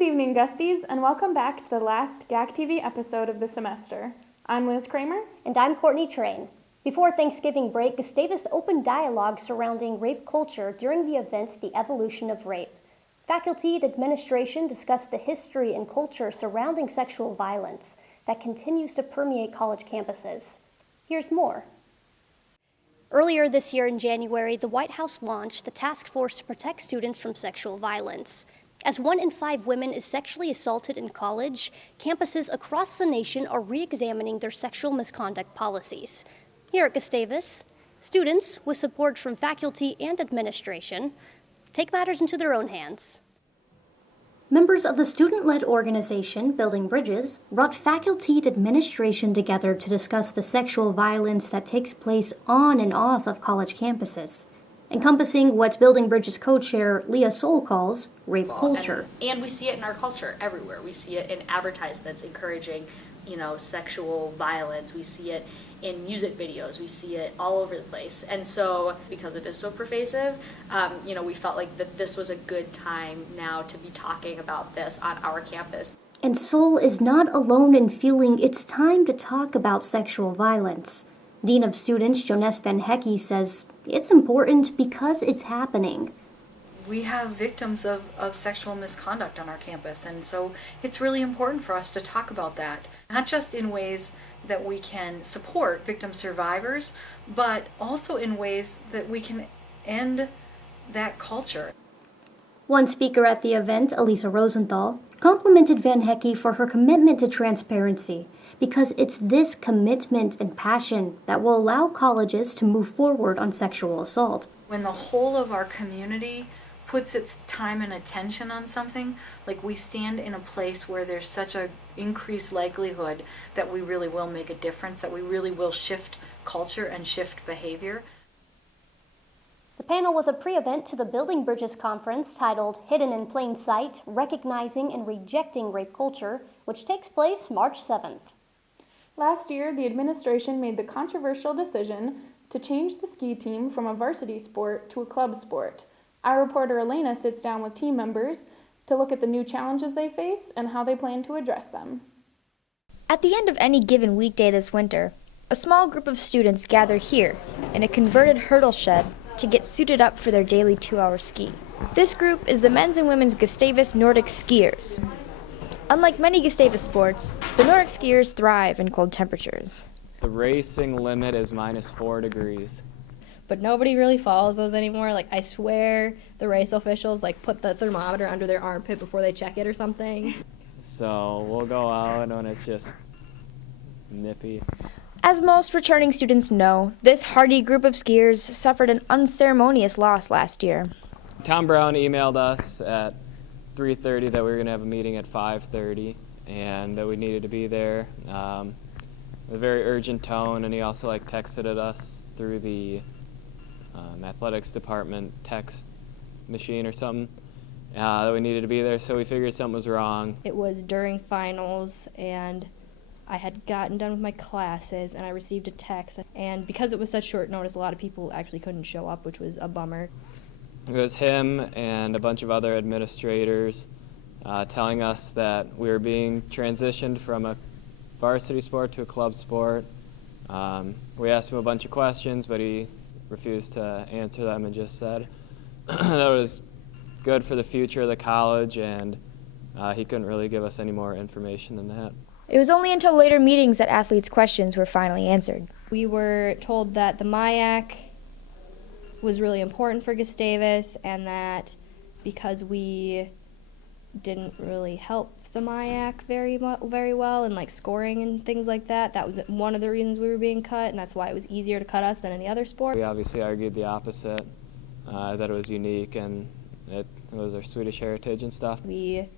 Good evening, Gusties, and welcome back to the last GAC TV episode of the semester. I'm Liz Kramer. And I'm Courtney Train. Before Thanksgiving break, Gustavus opened dialogue surrounding rape culture during the event The Evolution of Rape. Faculty and administration discussed the history and culture surrounding sexual violence that continues to permeate college campuses. Here's more. Earlier this year in January, the White House launched the Task Force to Protect Students from Sexual Violence. As 1 in 5 women is sexually assaulted in college, campuses across the nation are re-examining their sexual misconduct policies. Here at Gustavus, students, with support from faculty and administration, take matters into their own hands. Members of the student-led organization, Building Bridges, brought faculty and administration together to discuss the sexual violence that takes place on and off of college campuses, encompassing what Building Bridges co-chair Leah Soul calls rape culture. And we see it in our culture everywhere. We see it in advertisements encouraging, sexual violence. We see it in music videos. We see it all over the place. And so, because it is so pervasive, we felt like that this was a good time now to be talking about this on our campus. And Soul is not alone in feeling it's time to talk about sexual violence. Dean of Students Jonas Van Hecke says it's important because it's happening. We have victims of sexual misconduct on our campus, and so it's really important for us to talk about that, not just in ways that we can support victim survivors, but also in ways that we can end that culture. One speaker at the event, Elisa Rosenthal, complimented Van Hecke for her commitment to transparency, because it's this commitment and passion that will allow colleges to move forward on sexual assault. When the whole of our community puts its time and attention on something, like we stand in a place where there's such an increased likelihood that we really will make a difference, that we really will shift culture and shift behavior. The panel was a pre-event to the Building Bridges conference titled Hidden in Plain Sight, Recognizing and Rejecting Rape Culture, which takes place March 7th. Last year, the administration made the controversial decision to change the ski team from a varsity sport to a club sport. Our reporter Alaina sits down with team members to look at the new challenges they face and how they plan to address them. At the end of any given weekday this winter, a small group of students gather here in a converted hurdle shed to get suited up for their daily 2-hour ski. This group is the men's and women's Gustavus Nordic skiers. Unlike many Gustavus sports, the Nordic skiers thrive in cold temperatures. The racing limit is -4 degrees. But nobody really follows those anymore. I swear the race officials put the thermometer under their armpit before they check it or something. So we'll go out when it's just nippy. As most returning students know, this hardy group of skiers suffered an unceremonious loss last year. Tom Brown emailed us at 3:30 that we were going to have a meeting at 5:30 and that we needed to be there. A very urgent tone, and he also texted at us through the athletics department text machine or something that we needed to be there, so we figured something was wrong. It was during finals, and I had gotten done with my classes, and I received a text, and because it was such short notice, a lot of people actually couldn't show up, which was a bummer. It was him and a bunch of other administrators telling us that we were being transitioned from a varsity sport to a club sport. We asked him a bunch of questions, but he refused to answer them and just said that was good for the future of the college, and he couldn't really give us any more information than that. It was only until later meetings that athletes' questions were finally answered. We were told that the MIAC was really important for Gustavus, and that because we didn't really help the MIAC very well in scoring and things like that, that was one of the reasons we were being cut, and that's why it was easier to cut us than any other sport. We obviously argued the opposite, that it was unique and it was our Swedish heritage and stuff. We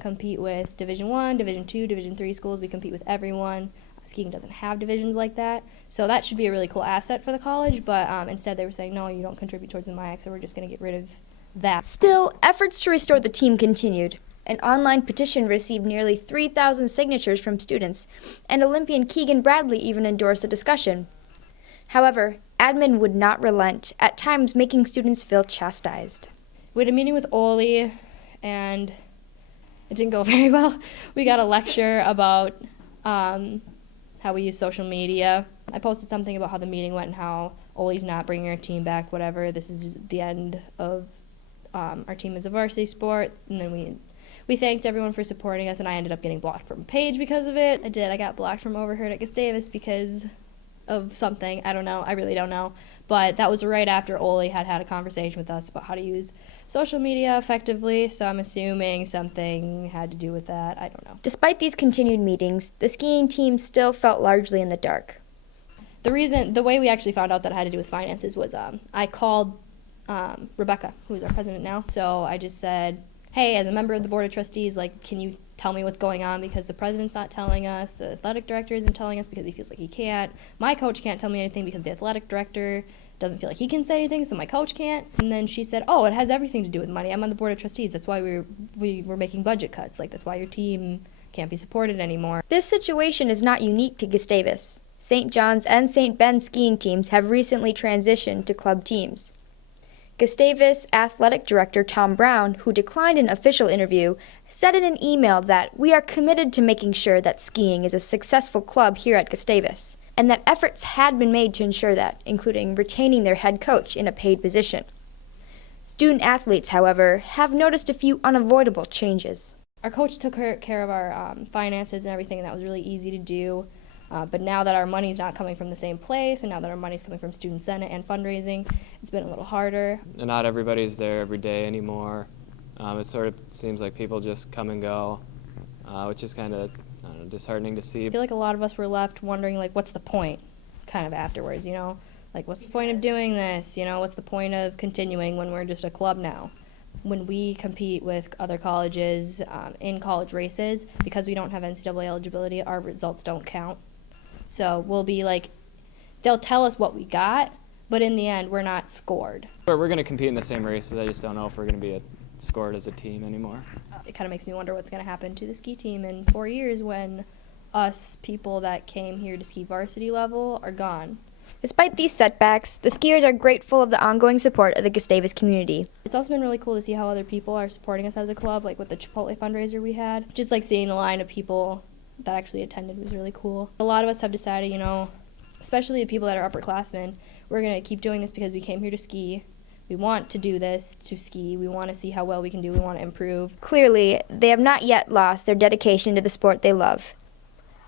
compete with Division I, Division II, Division III schools. We compete with everyone. Skiing doesn't have divisions like that, so that should be a really cool asset for the college, but instead they were saying, no, you don't contribute towards the MIAC, so we're just going to get rid of that. Still, efforts to restore the team continued. An online petition received nearly 3,000 signatures from students, and Olympian Keegan Bradley even endorsed the discussion. However, admin would not relent, at times making students feel chastised. We had a meeting with Oli, and it didn't go very well. We got a lecture about how we use social media. I posted something about how the meeting went and how Ole's not bringing our team back, whatever. This is just the end of our team as a varsity sport. And then we thanked everyone for supporting us, and I ended up getting blocked from a page because of it. I got blocked from Overheard at Gustavus because of something. I don't know. I really don't know. But that was right after Ole had a conversation with us about how to use social media effectively, so I'm assuming something had to do with that. I don't know. Despite these continued meetings, the skiing team still felt largely in the dark. The way we actually found out that it had to do with finances was I called Rebecca, who's our president now. So I just said, hey, as a member of the board of trustees, can you tell me what's going on, because the president's not telling us, the athletic director isn't telling us because he feels like he can't. My coach can't tell me anything because the athletic director doesn't feel like he can say anything, so my coach can't. And then she said, oh, it has everything to do with money. I'm on the board of trustees. That's why we were making budget cuts. That's why your team can't be supported anymore. This situation is not unique to Gustavus. St. John's and St. Ben's skiing teams have recently transitioned to club teams. Gustavus Athletic Director Tom Brown, who declined an official interview, said in an email that we are committed to making sure that skiing is a successful club here at Gustavus, and that efforts had been made to ensure that, including retaining their head coach in a paid position. Student athletes, however, have noticed a few unavoidable changes. Our coach took care of our finances and everything, and that was really easy to do. But now that our money's not coming from the same place, and now that our money's coming from Student Senate and fundraising, it's been a little harder. And not everybody's there every day anymore. It sort of seems like people just come and go, which is kind of disheartening to see. I feel like a lot of us were left wondering, what's the point, kind of afterwards, what's the point of doing this? What's the point of continuing when we're just a club now? When we compete with other colleges in college races, because we don't have NCAA eligibility, our results don't count. So we'll be they'll tell us what we got, but in the end, we're not scored. But we're going to compete in the same races. I just don't know if we're going to be scored as a team anymore. It kind of makes me wonder what's going to happen to the ski team in 4 years when us people that came here to ski varsity level are gone. Despite these setbacks, the skiers are grateful of the ongoing support of the Gustavus community. It's also been really cool to see how other people are supporting us as a club, with the Chipotle fundraiser we had. Just seeing the line of people that actually attended was really cool. A lot of us have decided, especially the people that are upperclassmen, we're going to keep doing this because we came here to ski. We want to do this to ski. We want to see how well we can do. We want to improve. Clearly, they have not yet lost their dedication to the sport they love.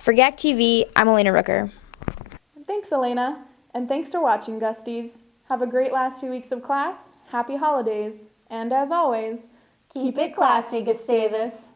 For GAC TV, I'm Alaina Rooker. Thanks, Alaina. And thanks for watching, Gusties. Have a great last 2 weeks of class, happy holidays, and as always, keep it classy, Gustavus.